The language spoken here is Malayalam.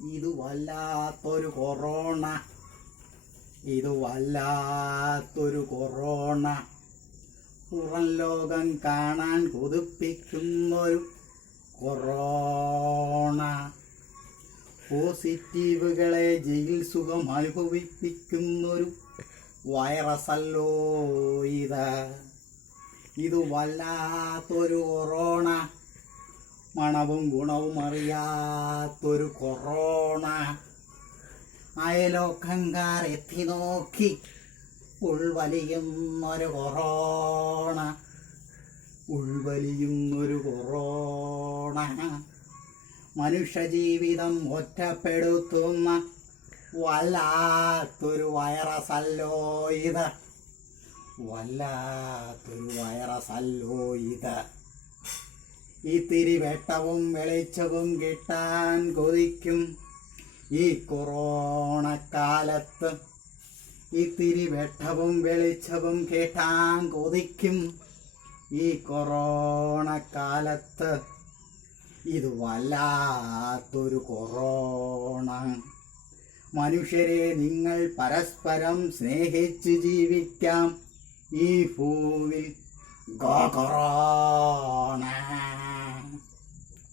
ഇത് വല്ലാത്തൊരു കൊറോണ, ഇത് വല്ലാത്തൊരു കൊറോണ. പുറം ലോകം കാണാൻ കൊതിപ്പിക്കുന്നൊരു കൊറോണ. പോസിറ്റീവുകളെ ജയിൽ സുഖം അനുഭവിപ്പിക്കുന്നൊരു വൈറസല്ലോ ഇത് വല്ലാത്തൊരു കൊറോണ. മണവും ഗുണവും അറിയാത്തൊരു കൊറോണ. അയലോക്കങ്കാർ എത്തി നോക്കി ഉൾവലിയുന്നൊരു കൊറോണ, ഉൾവലിയുന്നൊരു കൊറോണ. മനുഷ്യജീവിതം ഒറ്റപ്പെടുത്തുന്ന വല്ലാത്തൊരു വൈറസല്ലോ ഇത്, വല്ലാത്തൊരു വൈറസല്ലോ ഇത്. ഇത്തിരി വെട്ടവും വെളിച്ചവും കിട്ടാൻ കൊതിക്കും ഈ കൊറോണ കാലത്ത്. ഇത്തിരി വെട്ടവും വെളിച്ചവും കിട്ടാൻ കൊതിക്കും ഈ കൊറോണ കാലത്ത്. ഇത് വല്ലാത്തൊരു കൊറോണ. മനുഷ്യരെ, നിങ്ങൾ പരസ്പരം സ്നേഹിച്ച് ജീവിക്കാം ഈ ഭൂവിൽ. Go corona.